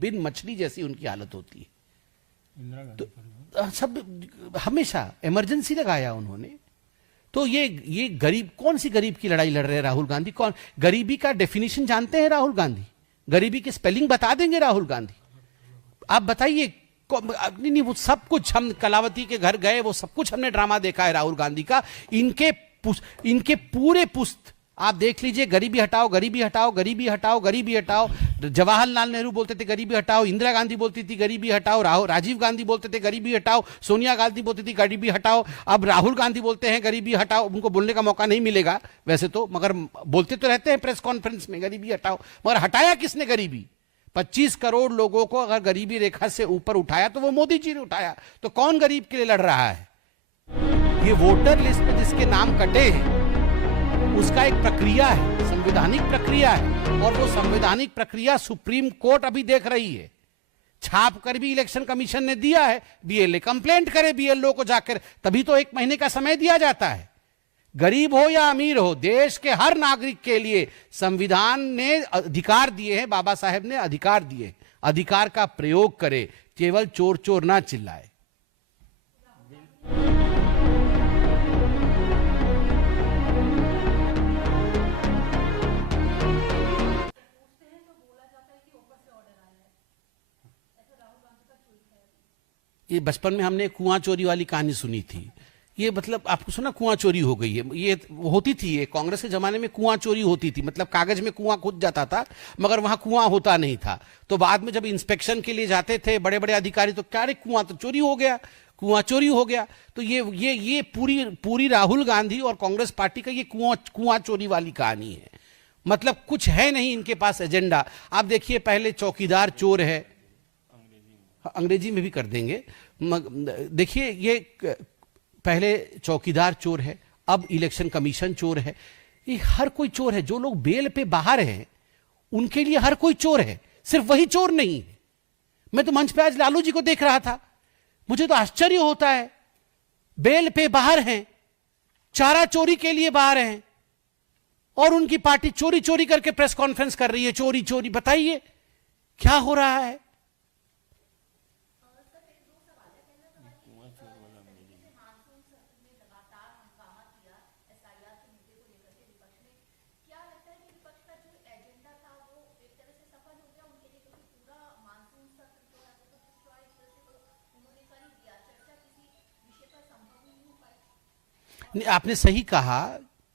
बिन मछली जैसी उनकी हालत होती है। तो सब हमेशा इमरजेंसी लगाया उन्होंने। तो ये गरीब, कौन सी गरीब की लड़ाई लड़ रहे हैं राहुल गांधी? कौन गरीबी का डेफिनेशन जानते हैं राहुल गांधी? गरीबी की स्पेलिंग बता देंगे राहुल गांधी? आप बताइए। नहीं, वो सब कुछ, हम कलावती के घर गए, वो सब कुछ हमने ड्रामा देखा है राहुल गांधी का। इनके पूरे पुस्त आप देख लीजिए, गरीबी हटाओ, गरीबी हटाओ, गरीबी हटाओ, गरीबी हटाओ। जवाहरलाल नेहरू बोलते थे गरीबी हटाओ, इंदिरा गांधी बोलती थी गरीबी हटाओ, राजीव गांधी बोलते थे गरीबी हटाओ, सोनिया गांधी बोलती थी गरीबी हटाओ। अब राहुल गांधी बोलते हैं गरीबी हटाओ। उनको बोलने का मौका नहीं मिलेगा वैसे तो, मगर बोलते तो रहते हैं प्रेस कॉन्फ्रेंस में गरीबी हटाओ। मगर हटाया किसने गरीबी? 25 करोड़ लोगों को अगर गरीबी रेखा से ऊपर उठाया तो वो मोदी जी ने उठाया। तो कौन गरीब के लिए लड़ रहा है? ये वोटर लिस्ट में जिसके नाम कटे हैं उसका एक प्रक्रिया है, संवैधानिक प्रक्रिया है, और वो संवैधानिक प्रक्रिया सुप्रीम कोर्ट अभी देख रही है। छाप कर भी इलेक्शन कमीशन ने दिया है, बीएलए कंप्लेंट करे बीएलओ को जाकर, तभी तो 1 महीने का समय दिया जाता है। गरीब हो या अमीर हो, देश के हर नागरिक के लिए संविधान ने अधिकार दिए हैं, बाबा साहेब ने अधिकार दिए। अधिकार का प्रयोग करे, केवल चोर चोर ना चिल्लाए। ये बचपन में हमने कुआं चोरी वाली कहानी सुनी थी। ये मतलब आपको सुना कुआं चोरी हो गई है? ये होती थी, ये कांग्रेस के जमाने में कुआं चोरी होती थी। मतलब कागज में कुआं खुद जाता था मगर वहां कुआं होता नहीं था। तो बाद में जब इंस्पेक्शन के लिए जाते थे बड़े बड़े अधिकारी, तो क्या रे कुआं तो चोरी हो गया, कुआं चोरी हो गया। तो ये पूरी राहुल गांधी और कांग्रेस पार्टी का ये कुआं चोरी वाली कहानी है। मतलब कुछ है नहीं इनके पास एजेंडा। आप देखिए, पहले चौकीदार चोर है, अंग्रेजी में भी कर देंगे। देखिए, ये पहले चौकीदार चोर है, अब इलेक्शन कमीशन चोर है। ये हर कोई चोर है। जो लोग बेल पे बाहर हैं उनके लिए हर कोई चोर है, सिर्फ वही चोर नहीं है। मैं तो मंच पे आज लालू जी को देख रहा था, मुझे तो आश्चर्य होता है। बेल पे बाहर हैं, चारा चोरी के लिए बाहर हैं, और उनकी पार्टी चोरी चोरी करके प्रेस कॉन्फ्रेंस कर रही है, चोरी चोरी। बताइए क्या हो रहा है? आपने सही कहा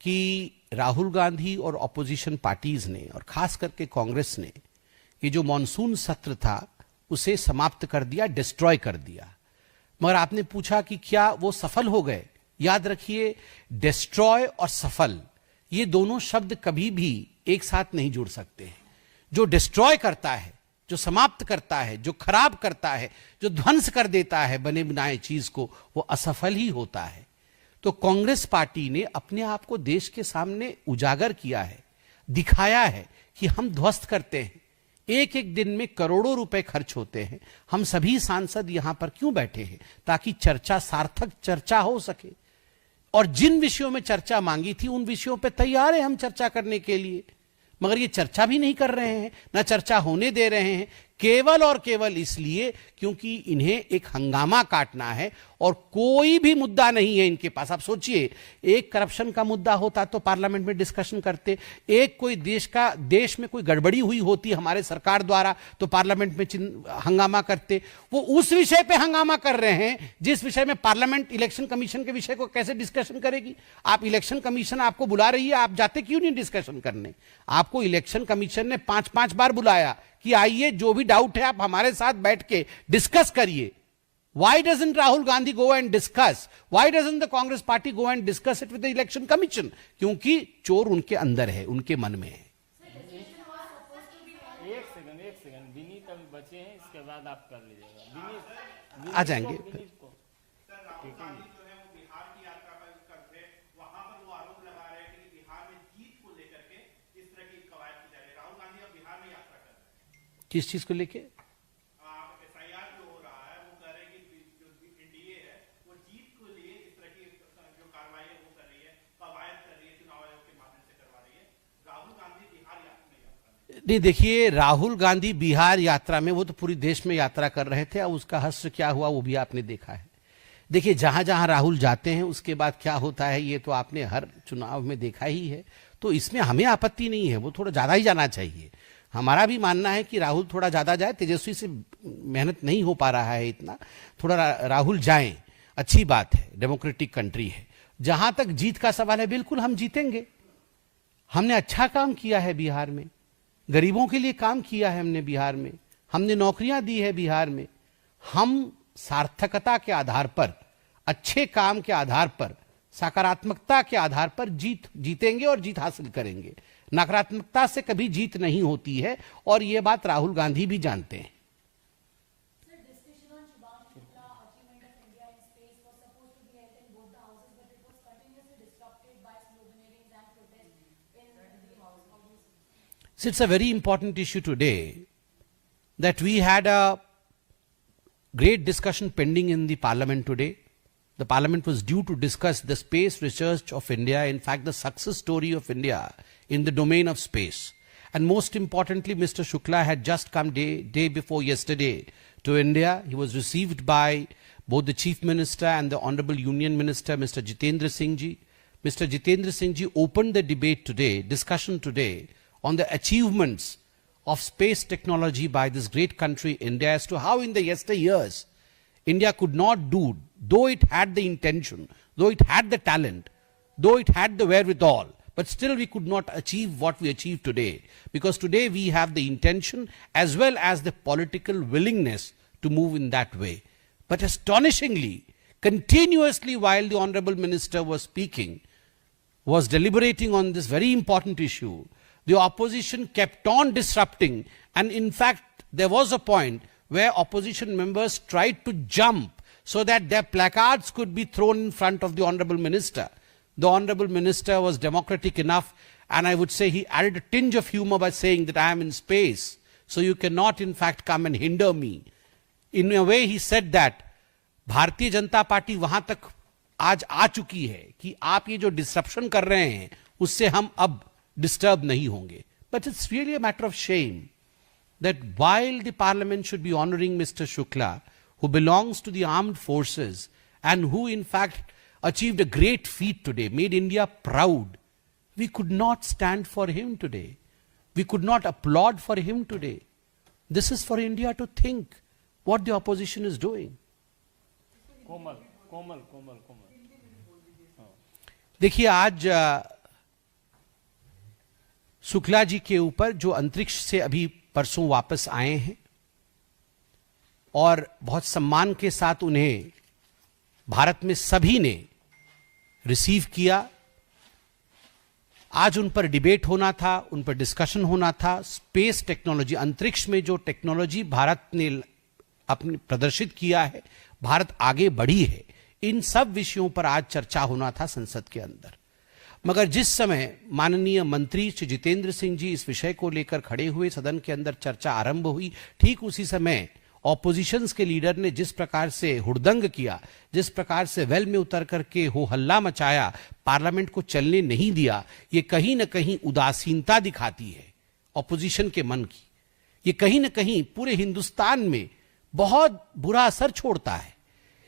कि राहुल गांधी और ऑपोजिशन पार्टीज ने, और खास करके कांग्रेस ने, ये जो मॉनसून सत्र था उसे समाप्त कर दिया, डिस्ट्रॉय कर दिया। मगर आपने पूछा कि क्या वो सफल हो गए? याद रखिए, डिस्ट्रॉय और सफल ये दोनों शब्द कभी भी एक साथ नहीं जुड़ सकते हैं। जो डिस्ट्रॉय करता है, जो समाप्त करता है, जो खराब करता है, जो ध्वंस कर देता है बने बनाए चीज को, वो असफल ही होता है। तो कांग्रेस पार्टी ने अपने आप को देश के सामने उजागर किया है, दिखाया है कि हम ध्वस्त करते हैं। एक एक दिन में करोड़ों रुपए खर्च होते हैं। हम सभी सांसद यहां पर क्यों बैठे हैं? ताकि चर्चा, सार्थक चर्चा हो सके। और जिन विषयों में चर्चा मांगी थी उन विषयों पे तैयार है हम चर्चा करने के लिए। मगर ये चर्चा भी नहीं कर रहे हैं, ना चर्चा होने दे रहे हैं, केवल और केवल इसलिए क्योंकि इन्हें एक हंगामा काटना है और कोई भी मुद्दा नहीं है इनके पास। आप सोचिए, एक करप्शन का मुद्दा होता तो पार्लियामेंट में डिस्कशन करते, एक कोई देश में कोई गड़बड़ी हुई होती हमारे सरकार द्वारा तो पार्लियामेंट में हंगामा करते। वो उस विषय पे हंगामा कर रहे हैं जिस विषय में पार्लियामेंट इलेक्शन कमीशन के विषय को कैसे डिस्कशन करेगी? आप इलेक्शन कमीशन आपको बुला रही है, आप जाते क्यों नहीं डिस्कशन करने? आपको इलेक्शन कमीशन ने 5-5 बार बुलाया कि आइए, जो भी डाउट है आप हमारे साथ बैठ के डिस्कस करिए। Why doesn't Rahul Gandhi go and discuss? Why doesn't the Congress party go and discuss it with the election commission? क्योंकि चोर उनके अंदर है, उनके मन में है। एक सेकंड, विनीत अभी बचे हैं, इसके बाद आप कर लीजिएगा। विनीत आ जाएंगे। किस चीज को लेके? नहीं, देखिए, राहुल गांधी बिहार यात्रा में, वो तो पूरी देश में यात्रा कर रहे थे, अब उसका हश्र क्या हुआ वो भी आपने देखा है। देखिए, जहां जहां राहुल जाते हैं उसके बाद क्या होता है ये तो आपने हर चुनाव में देखा ही है। तो इसमें हमें आपत्ति नहीं है, वो थोड़ा ज्यादा ही जाना चाहिए। हमारा भी मानना है कि राहुल थोड़ा ज्यादा जाए, तेजस्वी से मेहनत नहीं हो पा रहा है इतना, थोड़ा राहुल जाएं, अच्छी बात है, डेमोक्रेटिक कंट्री है। जहां तक जीत का सवाल है, बिल्कुल हम जीतेंगे। हमने अच्छा काम किया है बिहार में, गरीबों के लिए काम किया है हमने बिहार में, हमने नौकरियां दी है बिहार में। हम सार्थकता के आधार पर, अच्छे काम के आधार पर, सकारात्मकता के आधार पर जीतेंगे और जीत हासिल करेंगे। नकारात्मकता से कभी जीत नहीं होती है, और यह बात राहुल गांधी भी जानते हैं। So it's a very important issue today that we had a great discussion pending in the parliament today. The parliament was due to discuss the space research of India, in fact, the success story of India in the domain of space. And most importantly, Mr. Shukla had just come day before yesterday to India. He was received by both the Chief Minister and the Honorable Union Minister, Mr. Jitendra Singh Ji. Mr. Jitendra Singh Ji opened the debate today, discussion today, on the achievements of space technology by this great country, India, as to how in the yesteryears, India could not do, though it had the intention, though it had the talent, though it had the wherewithal, but still we could not achieve what we achieve today. Because today we have the intention as well as the political willingness to move in that way. But astonishingly, continuously while the Honorable Minister was speaking, was deliberating on this very important issue, the opposition kept on disrupting, and in fact there was a point where opposition members tried to jump so that their placards could be thrown in front of the Honorable Minister. The Honorable Minister was democratic enough, and I would say he added a tinge of humor by saying that I am in space, so you cannot in fact come and hinder me. In a way he said that Bharatiya Janata party वहां तक आज आ चुकी है कि आप ये जो disruption कर रहे हैं उससे हम अब डिस्टर्ब नहीं होंगे. But it's really a matter of shame that while the parliament should be honoring Mr. Shukla, who belongs to the armed forces and who in fact achieved a great feat today, made India proud, we could not stand for him today. We could not applaud for him today. This is for India to think what the opposition is doing. कोमल. देखिए, आज शुक्ला जी के ऊपर जो अंतरिक्ष से अभी परसों वापस आए हैं और बहुत सम्मान के साथ उन्हें भारत में सभी ने रिसीव किया. आज उन पर डिबेट होना था, उन पर डिस्कशन होना था. स्पेस टेक्नोलॉजी, अंतरिक्ष में जो टेक्नोलॉजी भारत ने अपने प्रदर्शित किया है, भारत आगे बढ़ी है, इन सब विषयों पर आज चर्चा होना था संसद के अंदर. मगर जिस समय माननीय मंत्री श्री जितेंद्र सिंह जी इस विषय को लेकर खड़े हुए, सदन के अंदर चर्चा आरंभ हुई, ठीक उसी समय ऑपोजिशंस के लीडर ने जिस प्रकार से हुड़दंग किया, जिस प्रकार से वेल में उतर करके हो हल्ला मचाया, पार्लियामेंट को चलने नहीं दिया, ये कहीं न कहीं उदासीनता दिखाती है ऑपोजिशन के मन की. ये कहीं न कहीं पूरे हिंदुस्तान में बहुत बुरा असर छोड़ता है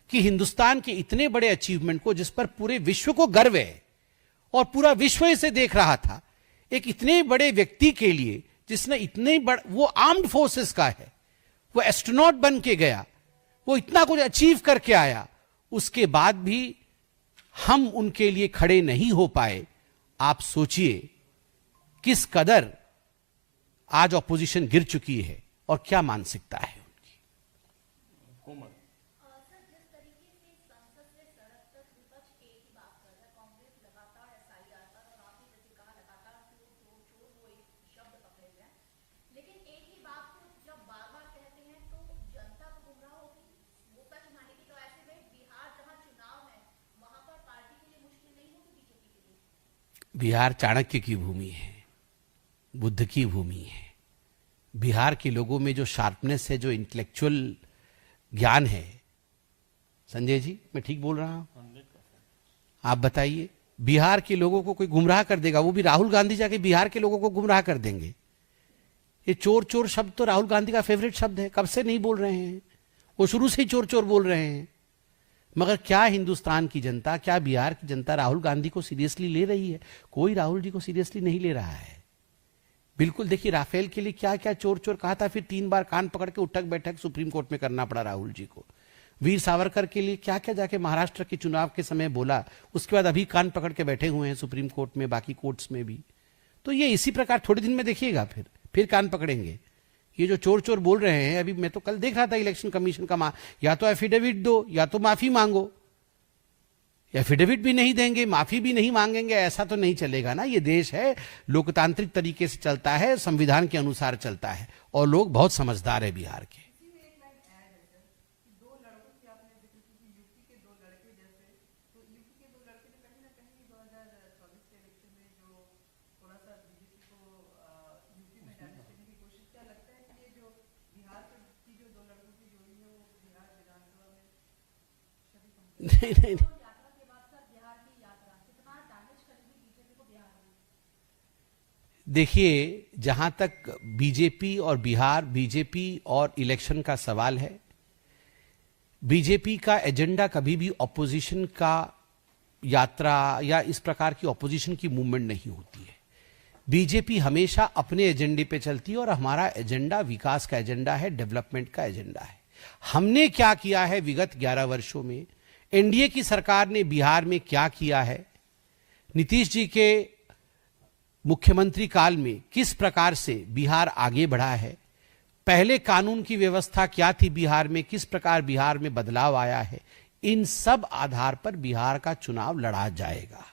कि हिंदुस्तान के इतने बड़े अचीवमेंट को, जिस पर पूरे विश्व को गर्व है और पूरा विश्व इसे देख रहा था, एक इतने बड़े व्यक्ति के लिए जिसने इतने बड़, वो आर्म्ड फोर्सेस का है, वो एस्ट्रोनॉट बन के गया, वो इतना कुछ अचीव करके आया, उसके बाद भी हम उनके लिए खड़े नहीं हो पाए. आप सोचिए किस कदर आज ऑपोजिशन गिर चुकी है और क्या मानसिकता है. बिहार चाणक्य की भूमि है, बुद्ध की भूमि है. बिहार के लोगों में जो शार्पनेस है, जो इंटेलेक्चुअल ज्ञान है, संजय जी मैं ठीक बोल रहा हूं? आप बताइए, बिहार के लोगों को कोई गुमराह कर देगा, वो भी राहुल गांधी जाके बिहार के लोगों को गुमराह कर देंगे. ये चोर चोर शब्द तो राहुल गांधी का फेवरेट शब्द है, कब से नहीं बोल रहे हैं, वो शुरू से ही चोर चोर बोल रहे हैं। मगर क्या हिंदुस्तान की जनता, क्या बिहार की जनता राहुल गांधी को सीरियसली ले रही है? कोई राहुल जी को सीरियसली नहीं ले रहा है। बिल्कुल देखिए, राफेल के लिए क्या क्या चोर चोर कहा था, फिर 3 बार कान पकड़ के उठक बैठक सुप्रीम कोर्ट में करना पड़ा राहुल जी को। वीर सावरकर के लिए क्या क्या जाके महाराष्ट्र के चुनाव के समय बोला, उसके बाद अभी कान पकड़ के बैठे हुए हैं सुप्रीम कोर्ट में, बाकी कोर्ट्स में भी। तो ये इसी प्रकार थोड़े दिन में देखिएगा, फिर कान पकड़ेंगे। ये जो चोर चोर बोल रहे हैं, अभी मैं तो कल देख रहा था इलेक्शन कमीशन का, या तो एफिडेविट दो या तो माफी मांगो। एफिडेविट भी नहीं देंगे, माफी भी नहीं मांगेंगे, ऐसा तो नहीं चलेगा ना। ये देश है, लोकतांत्रिक तरीके से चलता है, संविधान के अनुसार चलता है, और लोग बहुत समझदार है बिहार के। नहीं नहीं नहीं, देखिए, जहां तक बीजेपी और इलेक्शन का सवाल है, बीजेपी का एजेंडा कभी भी ऑपोजिशन का यात्रा या इस प्रकार की ऑपोजिशन की मूवमेंट नहीं होती है। बीजेपी हमेशा अपने एजेंडे पे चलती है, और हमारा एजेंडा विकास का एजेंडा है, डेवलपमेंट का एजेंडा है। हमने क्या किया है विगत 11 वर्षों में, एनडीए की सरकार ने बिहार में क्या किया है, नीतीश जी के मुख्यमंत्री काल में किस प्रकार से बिहार आगे बढ़ा है, पहले कानून की व्यवस्था क्या थी बिहार में, किस प्रकार बिहार में बदलाव आया है, इन सब आधार पर बिहार का चुनाव लड़ा जाएगा।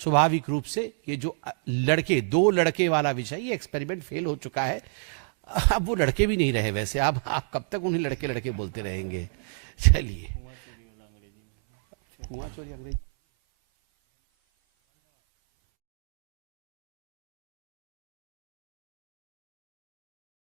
स्वाभाविक रूप से ये जो दो लड़के वाला विषय, ये एक्सपेरिमेंट फेल हो चुका है। अब वो लड़के भी नहीं रहे वैसे, अब आप कब तक उन्हें लड़के लड़के बोलते रहेंगे। चलिए, कुआं चोरी अंग्रेजी